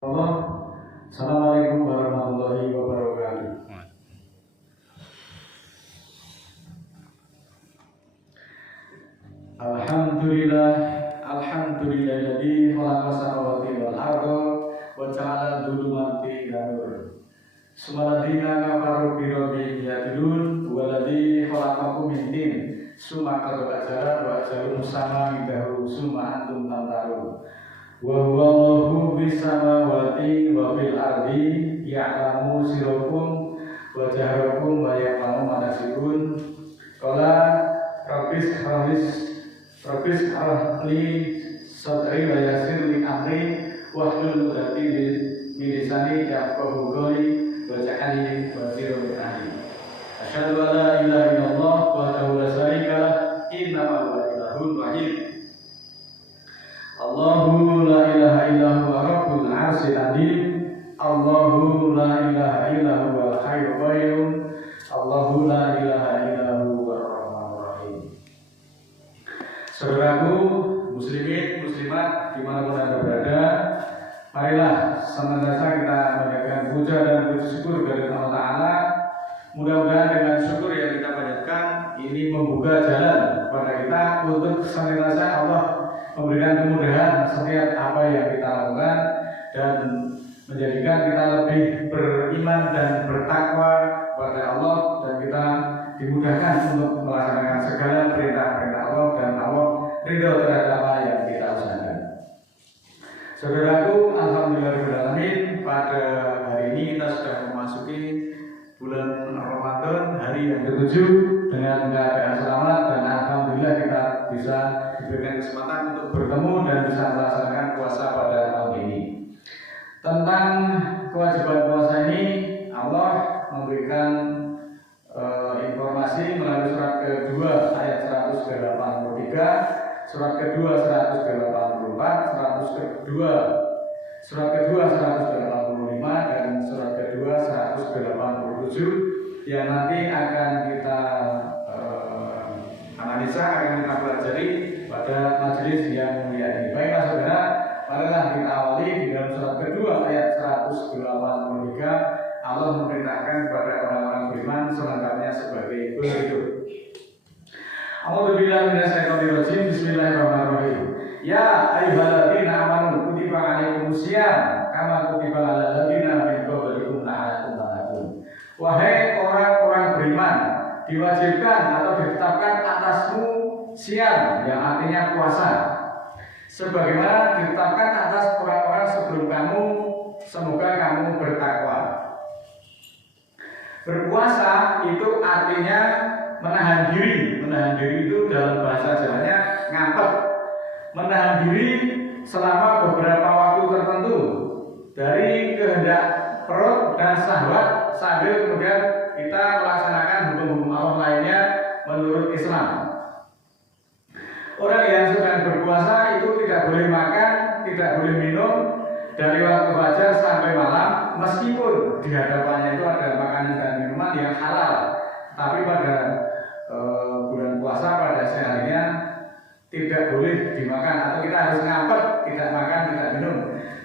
Assalamualaikum warahmatullahi wabarakatuh. Alhamdulillahilladzi khalaqa samawati wal arda wa ja'ala dhulumati nur. Sumaladina kafaru bi rabbihim yadilun waladzi khalaqakum min tin summa qada ajala wa ajalun sama indahu summa antum tantarun. Wa huwallahu bis samawati wa fil ardi ya'lamu sirrakum wa jahrakum wa ya'lamu ma tasifun. Qala rabbis ahli sadri wa yassir li amri wahlul 'uqdatam min lisani yafqahu qawli waj'alni waziran min ahli. Asyhadu an la ilaha illallah wahdahu la syarika lah innamal ilahul wahid. Allahu la ilaha illahu rabbul arsyil azim. Allahu la ilaha illahu wal hayyul qayyum. Allahu la ilaha illahu warrahmanur rahim. Saudaraku muslimin muslimat dimanapun Anda berada, marilah senantiasa kita panjatkan puja dan puji syukur kepada Allah Ta'ala. Mudah-mudahan dengan syukur yang kita panjatkan ini membuka jalan kepada kita untuk senantiasa Allah memberikan kemudahan setiap apa yang kita lakukan dan menjadikan kita lebih beriman dan bertakwa kepada Allah, dan kita dimudahkan untuk melaksanakan segala perintah-perintah Allah dan Allah ridho terhadap apa yang kita usahakan. Saudaraku, alhamdulillahirrahmanirrahim, pada hari ini kita sudah memasuki bulan Ramadan, hari yang ke-7 dengan keadaan selamat, dan alhamdulillah kita bisa diberikan kesempatan untuk bertemu dan bisa melaksanakan puasa pada tahun ini. Tentang kewajiban puasa ini, Allah memberikan informasi melalui surat kedua ayat 183, surat kedua 184, surat kedua 185, dan surat kedua 187 yang nanti akan kita analisa, akan kita pelajari pada majelis yang mulia ini. Baiklah saudara, marilah kita awali di dalam surat kedua ayat 183. Allah memerintahkan kepada orang-orang beriman selengkapnya sebagai berikut. A'udzubillahi minasyaitonirrajim. Bismillahirrahmanirrahim. Ya ayyuhalladzina amanu kutiba alaikumusiyam kama kutiba alal ladzina min qablikum la'allakum tattaqun. Wahai orang-orang beriman, diwajibkan atau ditetapkan atasmu siam, yang artinya puasa, sebagaimana ditetapkan atas orang-orang sebelum kamu, semoga kamu bertakwa. Berpuasa itu artinya menahan diri. Menahan diri itu dalam bahasa Jawanya ngapet. Menahan diri selama beberapa waktu tertentu dari kehendak perut dan syahwat, sambil kemudian kita melaksanakan hukum-hukum Allah lainnya menurut Islam. Orang yang sedang berpuasa itu tidak boleh makan, tidak boleh minum dari waktu fajar sampai malam, meskipun di hadapannya itu ada makanan dan minuman yang halal. Tapi pada bulan puasa, pada seharinya tidak boleh dimakan, atau kita harus ngapet, tidak makan, tidak minum.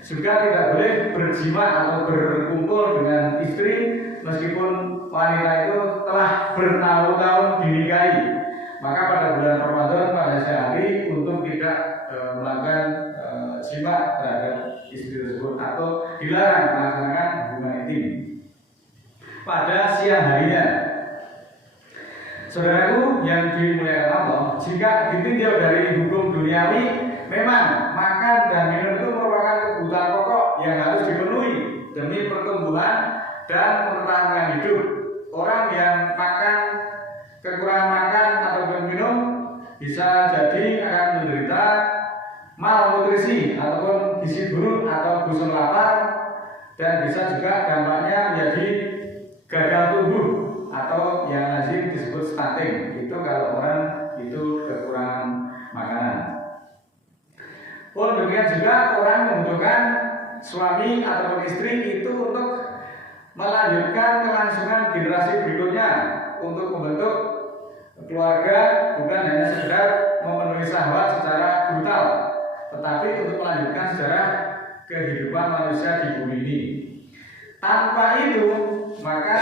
Juga tidak boleh berjima atau berkumpul dengan istri meskipun wanita itu telah bertahun-tahun dinikahi. Maka pada bulan Ramadan, pada sehari, untuk tidak melakukan jima terhadap istri tersebut atau dilarang melaksanakan hubungan intim pada siang harinya. Saudaraku yang dimuliakan Allah, jika ditinjau dari hukum duniawi, memang makan dan minum itu merupakan kebutuhan pokok yang harus dipenuhi demi pertumbuhan dan mempertahankan hidup. Orang yang kekurangan makan ataupun minum bisa jadi akan menderita malnutrisi ataupun gizi buruk atau bosan lapar, dan bisa juga dampaknya menjadi gagal tumbuh atau yang lazim disebut stunting. Itu kalau orang itu kekurangan makanan. Demikian juga orang membutuhkan suami ataupun istri itu untuk melanjutkan kelangsungan generasi berikutnya, untuk membentuk keluarga, bukan hanya sekedar memenuhi syahwat secara brutal, tetapi untuk melanjutkan sejarah kehidupan manusia di bumi ini. Tanpa itu, maka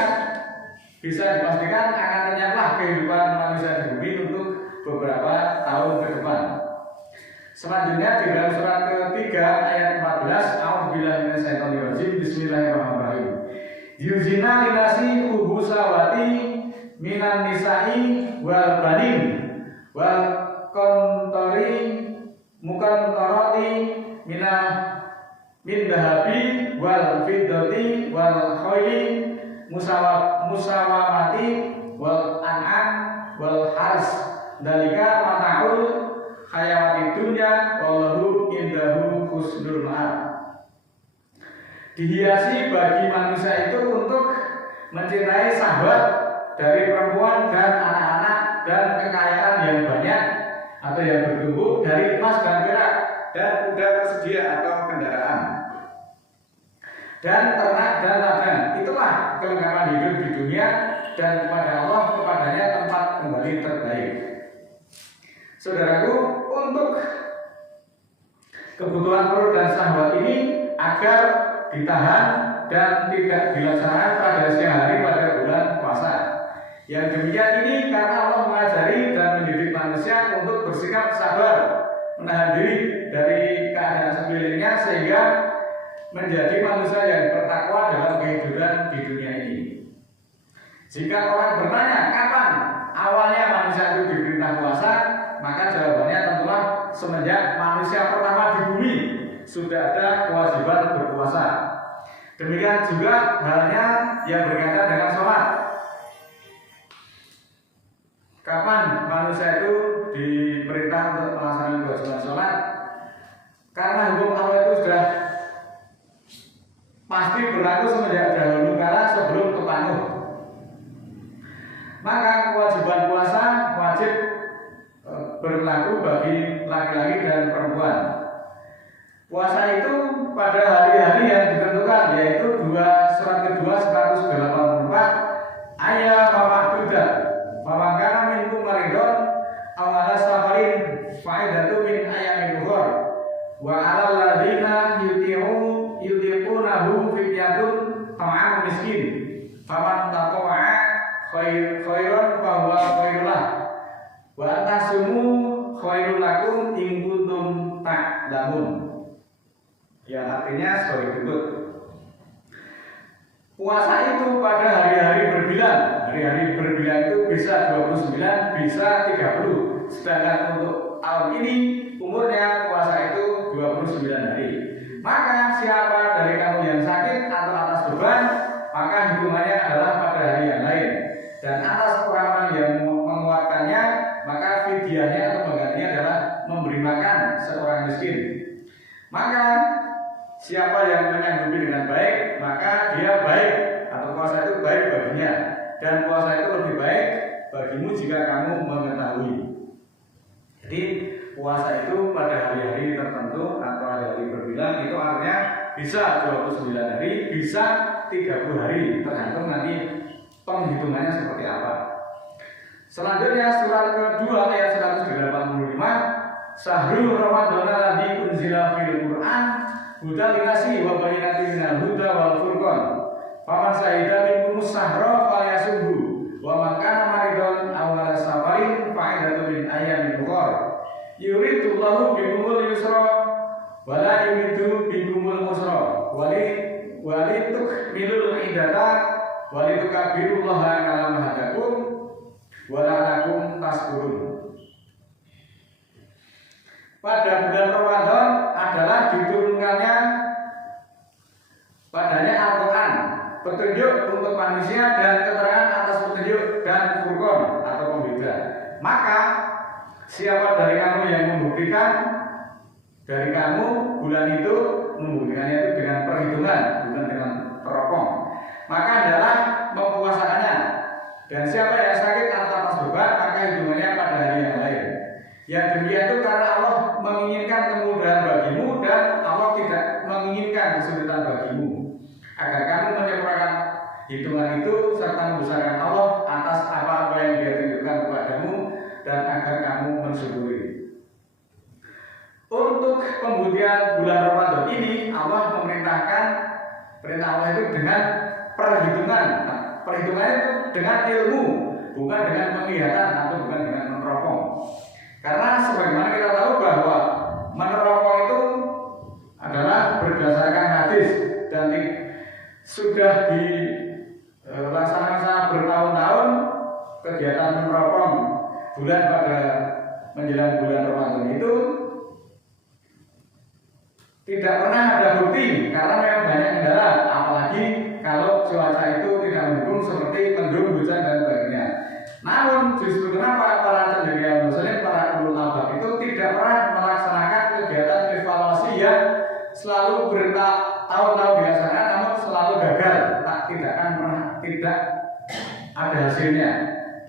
bisa dipastikan akan lenyaplah kehidupan manusia di bumi untuk beberapa tahun ke depan. Selanjutnya di dalam surat ketiga ayat 14, A'udzubillahi minasyaitonirrajim, Bismillahirrahmanirrahim. Yuzina linasi ubusawati minan nisa'i wal banin wal kontori mukantoroti min dahabi wal fiddati wal khayli musawamati wal an'am wal hars dalika mata'ul hayawati dunya wallahu indahu husnul ma'ab. Dihiasi bagi manusia itu untuk mencintai sahabat dari perempuan dan anak-anak dan kekayaan yang banyak atau yang bertumbuh dari emas dan perak dan kuda tersedia atau kendaraan dan ternak dan ladang. Itulah kelengkapan hidup di dunia, dan kepada Allah kepadanya tempat kembali terbaik. Saudaraku, untuk kebutuhan perut dan syahwat ini agar ditahan dan tidak dilaksanakan pada siang hari pada bulan puasa. Yang demikian ini karena Allah mengajari dan mendidik manusia untuk bersikap sabar, menahan diri dari keadaan sekelilingnya sehingga menjadi manusia yang bertakwa dalam kehidupan di dunia ini. Jika orang bertanya kapan awalnya manusia itu diperintah puasa, maka jawabannya tentulah semenjak manusia pertama di bumi sudah ada kewajiban berpuasa. Demikian juga halnya yang berkaitan dengan sholat. Kapan manusia itu diperintah untuk melaksanakan kewajiban sholat? Karena hukum Allah itu sudah pasti berlaku semenjak dahulu kala sebelum Tuhan Nuh. Maka kewajiban puasa wajib berlaku bagi laki-laki dan perempuan. Puasa itu pada hari-hari yang ditentukan, yaitu surat kedua 184 ayat ma'dudat. Mawakana minkum maridon awala safarin fa'idatu min ayamin ukhra wa 'alal ladzina yutiqunahu fidyatun ta'amu miskin faman taqa'a khairan fa huwa khairul lah wa antasumu khairul lakum in kuntum ta'lamun. Yang artinya sebagai berikut. Puasa itu pada hari-hari berbilang. Hari-hari berbilang itu bisa 29, bisa 30. Sedangkan untuk tahun ini umurnya puasa itu 29 hari. Maka siapa dari kamu yang sakit atau atas beban, maka hitungannya adalah pada hari yang lain. Dan atas orang yang menguatkannya, maka fidyahnya atau penggantinya adalah memberi makan seorang miskin. Maka siapa yang menyanggupi dengan baik, maka dia baik atau puasa itu baik baginya. Dan puasa itu lebih baik bagimu jika kamu mengetahui. Jadi puasa itu pada hari-hari tertentu atau hari-hari berbilang itu artinya bisa 29 hari, bisa 30 hari, tergantung nanti penghitungannya seperti apa. Selanjutnya surat kedua ayat 185, Syahrul Ramadan alladzi unzila fil Qur'an hudan linasi wa bayyinatin minal huda wal furqan. Faman syahida minkum syahra falyasumhu wa man kana maridon aw ala safarin fa'idatu min ayyamin ukhra. Yuridullahu bikumul yusra wa la yuridu bikumul usra wa litukmilul iddata wa litukabbirullaha ala ma hadakum wa la'allakum tashkurun. Pada bulan Ramadan adalah diturunkannya padanya Al-Quran, petunjuk untuk manusia dan keterangan atas petunjuk dan Furqan atau pembeda. Maka siapa dari kamu yang membuktikan dari kamu bulan itu, membuktikannya itu dengan perhitungan, bukan dengan teropong, maka adalah mempuasakannya. Dan siapa yang sakit atau atas beban, maka hitungannya pada hari yang lain. Yang demikian itu karena Allah menginginkan kemudahan bagimu dan Allah tidak menginginkan kesulitan bagimu, agar kamu menyempurnakan hitungan itu serta membesarkan Allah atas apa-apa yang Dia tunjukkan kepadamu dan agar kamu mensyukuri. Untuk pembuktian bulan Ramadan ini Allah memerintahkan perintah Allah itu dengan perhitungan. Nah, perhitungannya itu dengan ilmu, bukan dengan penglihatan atau bukan dengan meneropong. Karena sebagaimana kita tahu bahwa meneropong itu adalah berdasarkan hadis dan sudah dilaksanakan bertahun-tahun kegiatan meneropong bulan pada menjelang bulan Ramadan itu tidak pernah ada bukti karena memang banyak kendala, apalagi kalau cuaca itu tidak mendukung seperti mendung, hujan dan sebagainya. Namun justru kenapa para cendekiawan muslim, para ulul albab itu tidak pernah melaksanakan kegiatan evaluasi yang selalu bertahun-tahun dilaksanakan namun selalu gagal, tidak ada hasilnya,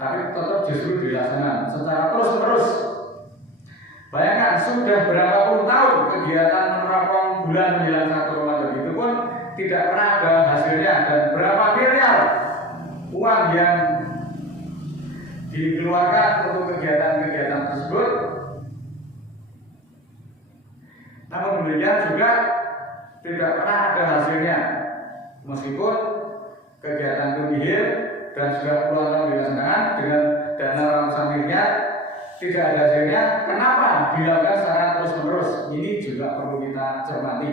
tapi tetap justru dilaksanakan secara terus-menerus. Bayangkan sudah berapa puluh tahun kegiatan meneropong bulan menjelang 1 Ramadan itu pun tidak pernah ada hasilnya, dan berapa miliar uang yang dikeluarkan untuk kegiatan-kegiatan tersebut. Namun demikian juga tidak pernah ada hasilnya, meskipun kegiatan itu nihil dan sudah puluhan tahun dilaksanakan dengan dana ratusan miliar, tidak ada hasilnya. Kenapa dilakukan secara terus-menerus? Ini juga perlu kita cermati.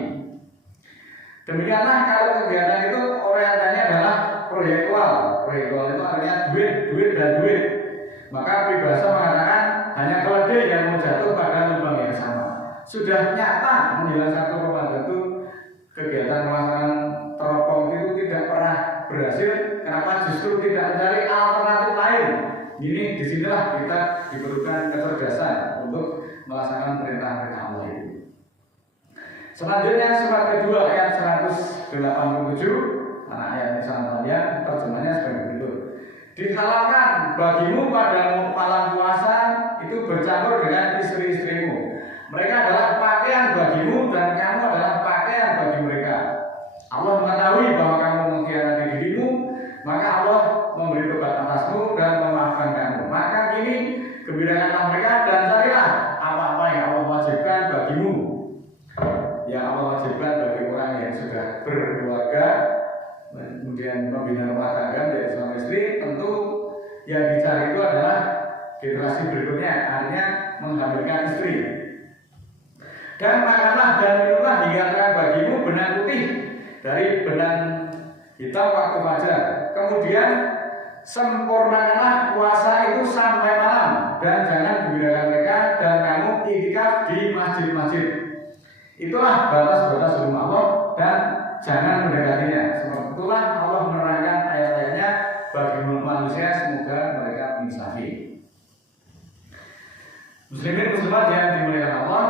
Demikianlah kalau kegiatan itu orientasinya adalah proyektual. Proyektual itu artinya duit dan duit. Maka peribahasa mengatakan hanya keledai yang mau jatuh pada lubang yang sama. Sudah nyata menjelang 1 Ramadan itu kegiatan pelaksanaan teropong itu tidak pernah berhasil. Kenapa? Justru tidak mencari alternatif lain. Ini disinilah kita diperlukan kecerdasan untuk melaksanakan perintah-perintah Allah itu. Selanjutnya surat kedua ayat 187, karena ayatnya sangat panjang, terjemahnya sebagai berikut. Dihalalkan bagimu pada malam puasa itu bercampur dengan istri-istrimu. Mereka adalah pakaian bagimu dan kamu adalah pakaian bagi mereka. Allah mengetahui bahwa kamu mengkhianati dirimu, maka Allah memberi tobat atasmu dan memaafkan kamu. Maka kini gembirakanlah mereka dan carilah apa-apa yang Allah wajibkan bagimu. Yang Allah wajibkan bagi orang yang sudah berkeluarga, kemudian membina rumah tangga menjadi suami istri, tentu yang dicari itu adalah generasi berikutnya, artinya menghamilkan istri. Dan makanlah dan minumlah hingga terang bagimu benang putih dari benang hitam waktu fajar. Kemudian sempurnakanlah puasa itu sampai malam, dan jangan gembirakan mereka dan kamu iktikaf di masjid-masjid. Itulah batas-batas rumah Allah dan jangan mendekatinya. Sebab itulah Allah menerangkan ayat-ayatnya bagi manusia, semoga mereka menginsafi. Muslimin muslimat yang dimuliakan Allah,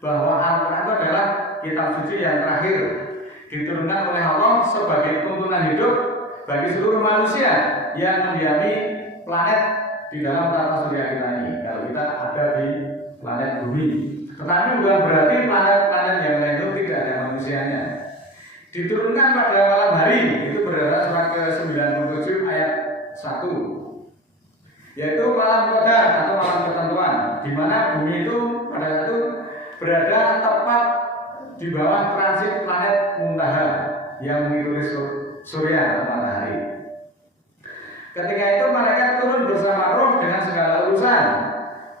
bahwa Al-Quran itu adalah kitab suci yang terakhir diturunkan oleh Allah sebagai tuntunan hidup bagi seluruh manusia yang mendiami planet di dalam tata surya kita ini. Kalau kita ada di planet bumi, tetapi bukan berarti planet-planet yang lain itu tidak ada manusianya. Diturunkan pada malam hari, itu berdasarkan surat ke-97 ayat 1, yaitu malam qadar atau malam ketentuan, di mana bumi itu pada saat itu berada tepat di bawah transit planet Muntaha yang mengikuti surya atau matahari. Ketika itu malaikat turun bersama roh dengan segala urusan.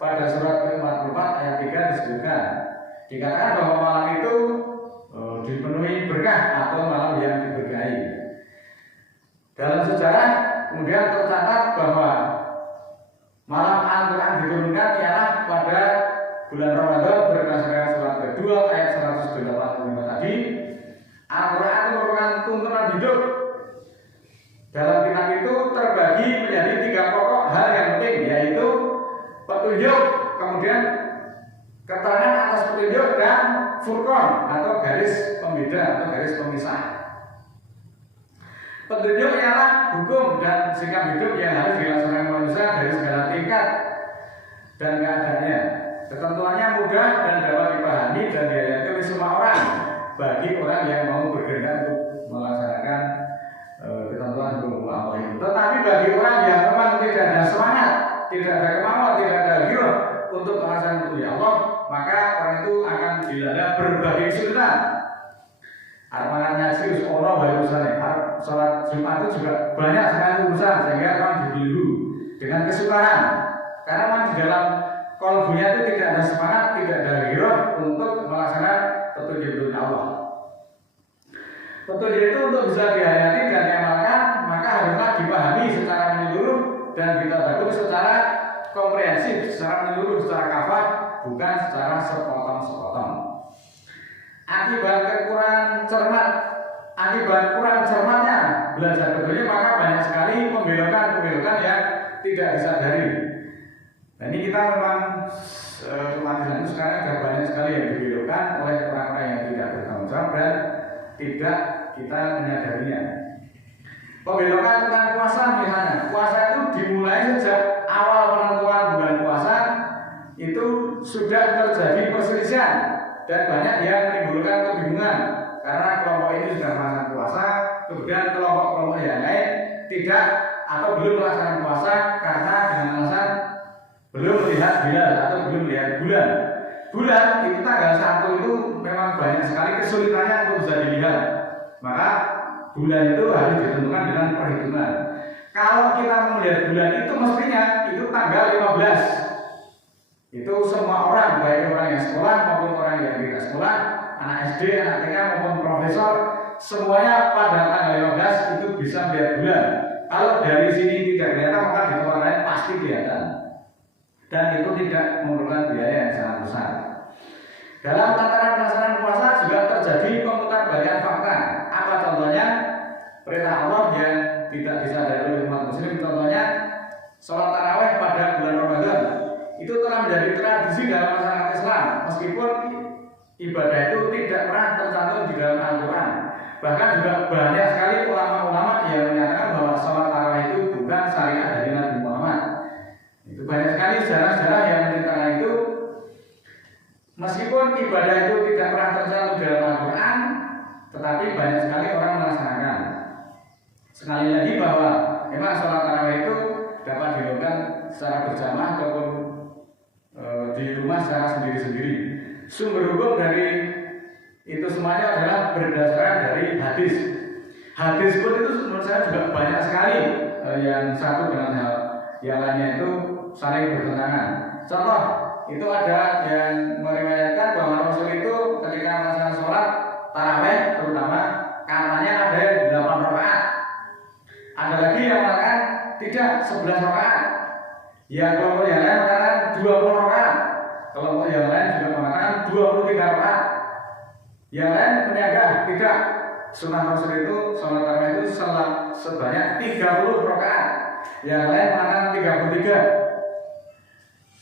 Pada surat ke-44 ayat 3 disebutkan, dikatakan bahwa malam itu dipenuhi berkah atau malam yang diberkahi. Dalam sejarah kemudian tercatat bahwa malam Al-Quran diturunkan ialah pada bulan Ramadan berdasarkan surat kedua ayat 185 tadi. Al-Quran itu merupakan tuntunan hidup. Dalam kitab itu terbagi menjadi 3 pokok hal yang penting, yaitu petunjuk, kemudian keterangan atas petunjuk, dan furqan atau garis pembeda atau garis pemisah. Petunjuk ialah hukum dan sikap hidup yang harus dilaksanakan manusia dari segala tingkat dan keadaannya. Ketentuannya mudah dan dapat dipahami dan dihayati oleh semua orang bagi orang yang mau berkehendak untuk melaksanakan ketentuan hukum Allah itu. Tetapi bagi orang yang memang tidak ada semangat, tidak ada kemauan, tidak ada giroh untuk melaksanakan kuliah Allah, maka orang itu akan dilanda berbagai kesulitan. Armanan ngaji orang banyak urusannya, sholat Jumat itu juga banyak sekali urusan sehingga orang dibelenggu dengan kesukaran. Karena memang di dalam kolbunya itu tidak ada semangat, tidak ada gairah untuk melaksanakan petunjuk Allah. Petunjuk itu untuk bisa dihayati dan diamalkan, maka haruslah dipahami secara menyeluruh dan ditadabur secara komprehensif, secara menyeluruh, secara kafah, bukan secara sepotong-sepotong. Akibat kurang cermatnya belajar petunjuk, maka banyak sekali pembelokan yang tidak disadari. Nah, ini kita memang umat Islam sekarang ada banyak sekali yang dibelokkan oleh orang-orang yang tidak bertanggung jawab dan tidak kita menyadarinya. Pembelokan tentang puasa misalnya, puasa itu dimulai sejak awal penentuan bulan puasa itu sudah terjadi perselisihan dan banyak yang menimbulkan kebingungan karena kelompok ini sudah melaksanakan puasa, kemudian kelompok yang lain tidak atau belum melaksanakan puasa karena dengan alasan belum melihat hilal atau belum melihat bulan. Bulan itu tanggal 1 itu memang banyak sekali kesulitannya untuk bisa dilihat. Maka bulan itu harus ditentukan dengan perhitungan. Kalau kita melihat bulan itu mestinya itu tanggal 15. Itu semua orang, baik orang yang sekolah maupun orang yang tidak sekolah, anak SD, anak TK maupun profesor, semuanya pada tanggal 15 itu bisa melihat bulan. Kalau dari sini tidak kelihatan, maka di tempat lain pasti kelihatan. Dan itu tidak memerlukan biaya yang sangat besar. Dalam tataran pelaksanaan puasa juga terjadi pemutarbalikan fakta. Apa contohnya? Perintah Allah yang tidak disadari oleh umat muslim, contohnya sholat taraweh pada bulan Ramadan. Itu telah menjadi tradisi dalam masyarakat Islam, meskipun ibadah itu tidak pernah tercantum di dalam Al-Quran. Bahkan juga banyak sekali ulama-ulama yang menyatakan bahwa sholat tarawih itu bukan syariat dari Nabi Muhammad. Itu banyak sekali sejarah-sejarah yang menceritakan itu. Meskipun ibadah itu tidak pernah tercantum di dalam Al-Quran, tetapi banyak sekali orang melaksanakan. Sekali lagi bahwa memang sholat tarawih itu dapat dilakukan secara berjamaah ataupun di rumah secara sendiri-sendiri. Sumber hukum dari itu semuanya adalah berdasarkan dari hadis. Hadis pun itu menurut saya juga banyak sekali yang satu dengan hal yang lainnya itu saling bertentangan. Contoh, itu ada yang meriwayatkan bahwa Rasul itu ketika melaksanakan sholat tarawih terutama katanya ada 8 rakaat. Ada lagi yang mengatakan tidak 11 rakaat. Yang kelompok yang lain mengatakan 20 rakaat. Kelompok yang lain juga mengatakan 23 rakaat. Yang lain menyanggah tidak. Sunnah Rasul itu sholat tarawih itu sebanyak 30 rakaat. Yang lain mengatakan 33.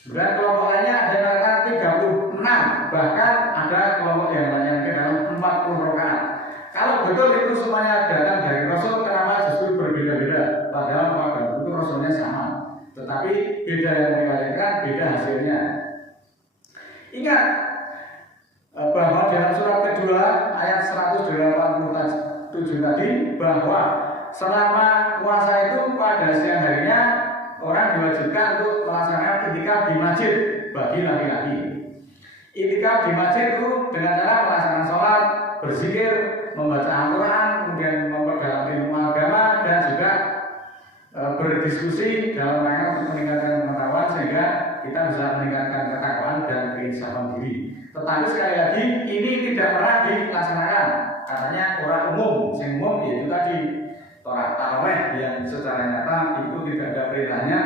Dan kelompok lainnya ada yang mengatakan 36. Bahkan ada kelompok yang lainnya dalam 40 rakaat. Kalau betul itu semuanya datang dari Rasul, kenapa justru berbeda-beda? Padahal makhluk itu Rasulnya sama, tetapi beda yang meriwayatkan, beda hasilnya. Ingat bahwa dalam surat kedua ayat 187 tadi, bahwa selama puasa itu pada siang harinya orang diwajibkan untuk melaksanakan i'tikaf di masjid bagi laki-laki. I'tikaf di masjid itu dengan cara melaksanakan sholat, berzikir, membaca Al-Quran, kemudian memperdalam ilmu agama, dan juga berdiskusi dalam rangka untuk meningkatkan pengetahuan sehingga kita bisa meningkatkan ketakwaan dan keinsafan diri. Tetapi sekali lagi ini tidak pernah dilaksanakan. Katanya orang umum, yang umum yaitu tadi sholat tarawih yang secara nyata itu tidak ada perintahnya.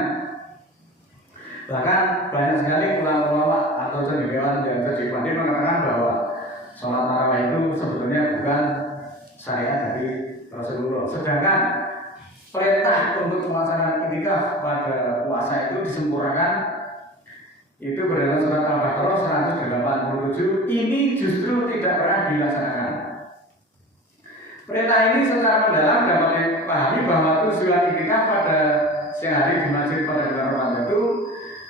Bahkan banyak sekali ulama-ulama atau cendekiawan yang cerdik pandai mengatakan bahwa sholat tarawih itu sebetulnya bukan syariat dari Rasulullah. Sedangkan perintah untuk melaksanakan i'tikaf pada puasa itu disempurnakan itu berdasarkan surat Al-Baqarah 187. Ini justru tidak pernah dilaksanakan. Perintah ini secara mendalam dapat dipahami bahwa tujuan i'tikaf pada siang hari di masjid pada bulan Ramadan itu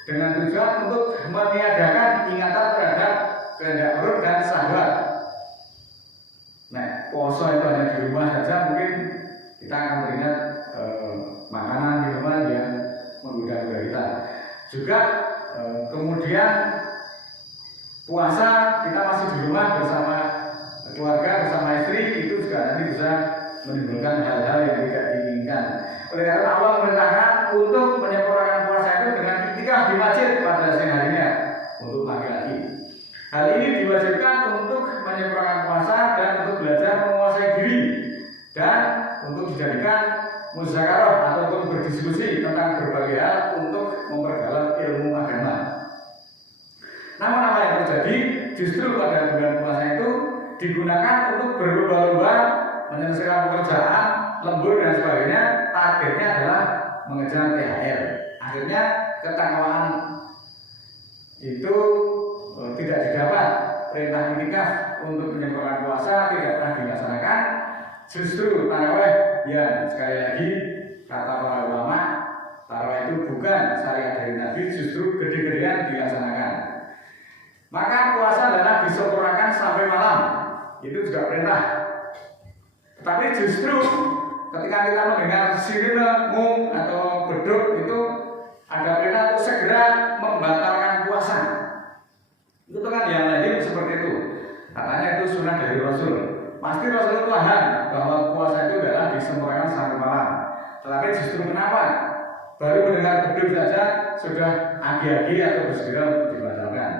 dengan tujuan untuk meniadakan ingatan terhadap kehendak perut dan syahwat. Nah, puasa itu hanya di rumah saja, mungkin kita akan teringat makanan, minuman yang menggoda kita. Juga kemudian puasa kita masih di rumah bersama keluarga, bersama istri, itu juga nanti bisa menimbulkan hal-hal yang tidak diinginkan. Oleh karena Allah memerintahkan untuk menyempurnakan puasa itu dengan iktikaf di masjid pada siang harinya untuk laki-laki. Hal ini diwajibkan untuk menyempurnakan puasa dan untuk belajar menguasai diri dan untuk dijadikan muzakarah ataupun berdiskusi tentang berbagai hal untuk memperdalam ilmu agama. Namun apa yang terjadi justru pada bulan puasa itu digunakan untuk berlomba-lomba menyelesaikan pekerjaan, lembur dan sebagainya. Targetnya adalah mengejar THR. Akhirnya ketakwaan itu tidak didapat. Perintah iktikaf untuk menyempurnakan puasa tidak pernah dilaksanakan. Justru tarawih, ya sekali lagi kata para ulama, tarawih itu bukan syariat dari Nabi, justru gede-gedean dilaksanakan. Maka puasa adalah disempurnakan sampai malam, itu juga perintah. Tetapi justru ketika kita mendengar sirine, mung atau beduk itu ada perintah untuk segera membatalkan puasa. Itu kan yang lain seperti itu. Katanya itu sunnah dari Rasul. Pasti Rasul itu paham bahwa puasa itu adalah disempurnakan sampai malam. Tetapi justru kenapa? Baru mendengar beduk saja sudah agi-agi atau bersegera untuk dibatalkan.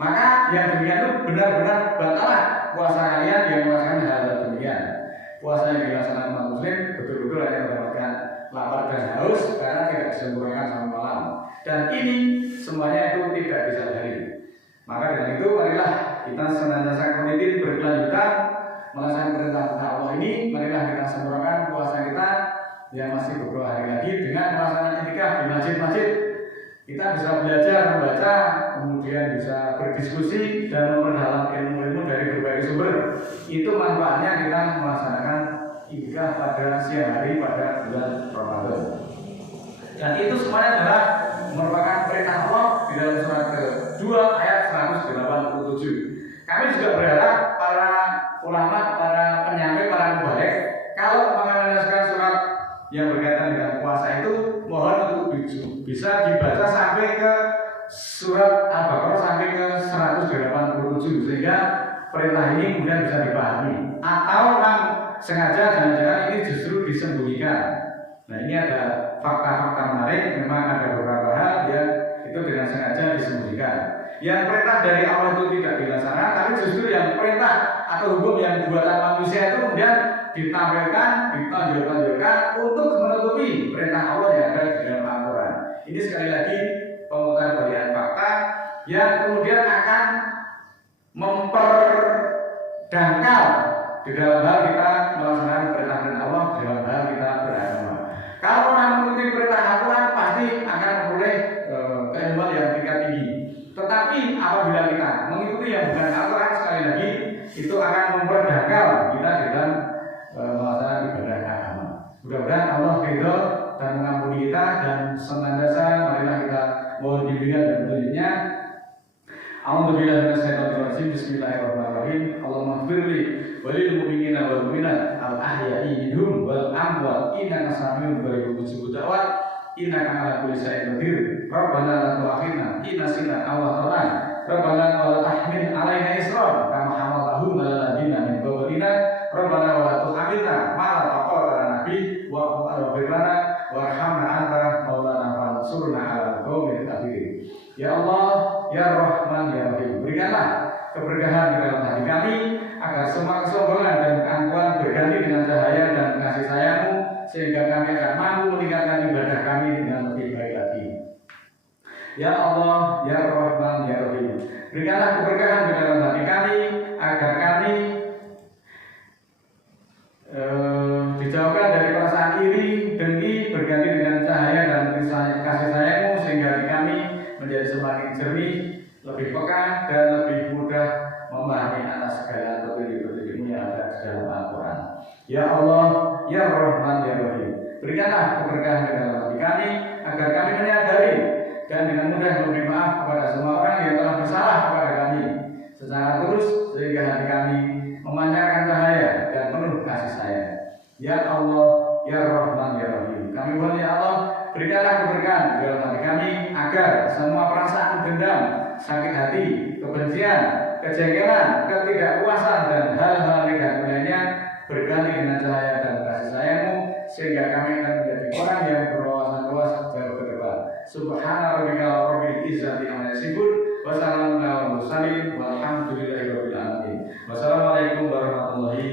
Maka yang demikian itu benar-benar batallah puasa kalian yang melaksanakan hal demikian. Puasa yang dilaksanakan umat muslim betul-betul hanya mendapatkan lapar dan haus karena tidak disempurnakan sampai malam. Dan ini semuanya itu tidak disadari. Maka dengan itu marilah kita senantiasa komited berkelanjutan melaksanakan perintah Allah ini. Marilah kita sempurnakan puasa kita yang masih beberapa hari lagi dengan melaksanakan iktikaf di masjid-masjid. Kita bisa belajar membaca, kemudian bisa berdiskusi dan memperdalam ilmu-ilmu dari berbagai sumber. Itu manfaatnya kita melaksanakan iktikaf pada siang hari pada bulan Ramadan. Dan itu semuanya adalah merupakan perintah Allah di dalam surat ke-2 ayat 187. Kami juga berharap para ulama, para penyampai, para mubaligh kalau menganaliskan surat yang berkaitan dengan puasa itu mohon untuk bisa dibaca sampai ke surat Al-Baqarah sampai ke 187 sehingga perintah ini kemudian bisa dipahami. Atau memang sengaja jangan-jangan ini justru disembunyikan. Nah ini ada fakta-fakta menarik. Memang ada beberapa hal yang itu dengan sengaja disembunyikan. Yang perintah dari Allah itu tidak dilaksanakan, tapi justru yang perintah atau hukum yang buatan manusia itu kemudian ditampilkan, ditonjolkan untuk menutupi perintah Allah yang ada di dalam Al-Quran. Ini sekali lagi pemutar balikan fakta yang kemudian akan memperdangkal di dalam hal kita melaksanakan perintah-perintah Allah, di dalam hal kita beragama. Kalau orang mengikuti perintah Al-Quran pasti akan memperoleh keilmuan yang tingkat tinggi. Tetapi apabila kita mengikuti yang bukan Al-Quran, sekali lagi itu akan memperdangkal kita di dalam melaksanakan ibadah agama. Mudah-mudahan Allah ridho dan mengampuni kita dan senantiasa marilah kita mohon bimbingan dan petunjuknya. A'udzubillahi minasyaitonir rajim. Bismillahirrahmanirrahim. Allahumma firli walil mu'minina wal mu'minat al ahya'i minhum wal amwat innaka sami'un qaribun mujibud da'wat innaka 'ala kulli syai'in qadir. Rabbana la tu'akhidna in nasina aw akhtana. Rabbana wa la tahmil 'alaina isran kama hamaltahu 'alal ladzina min qablina. Rabbana wa la tu'akhidna ma la taqata lana bi wa ighfir lana warhamna anta maulana fansurna 'alal qaumil kafirin. Ya Allah, ya Rahman, ya Rahim, berikanlah keberkahan di dalam hati kami agar semua kesombongan dan keangkuhan berganti dengan cahaya dan kasih sayang-Mu sehingga kami akan mampu meningkatkan ibadah kami dengan lebih baik lagi. Ya Allah, ya Rahman, ya Rahim, berikanlah keberkahan di dalam hati kami agar kami dijauhkan dari perasaan iri, dengki, berganti dengan cahaya dan kasih sayang-Mu sehingga hati kami menjadi semakin jernih, lebih peka dan lebih mudah memahami atas segala petunjuk-petunjuk-Mu yang ada di dalam Al-Quran. Ya Allah, ya Rahman, ya Rahim, berikanlah keberkahan di dalam hati kami agar kami menyadari dan dengan mudah memberi maaf kepada semua orang yang telah bersalah kepada kami secara tulus sehingga hati kami memancarkan cahaya dan penuh kasih sayang. Ya Allah, ya Rahman, ya Rahim, kami mohon ya Allah berikanlah keberkahan di dalam hati kami agar semua perasaan berganti dengan cahaya dan kasih sayang-Mu, sehingga kami akan menjadi orang yang berwawasan luas jauh ke depan. Subhana rabbika rabbil izzati amma yasifun, wa salamun alal mursalin, walhamdulillahi rabbil alamin. Wassalamualaikum warahmatullahi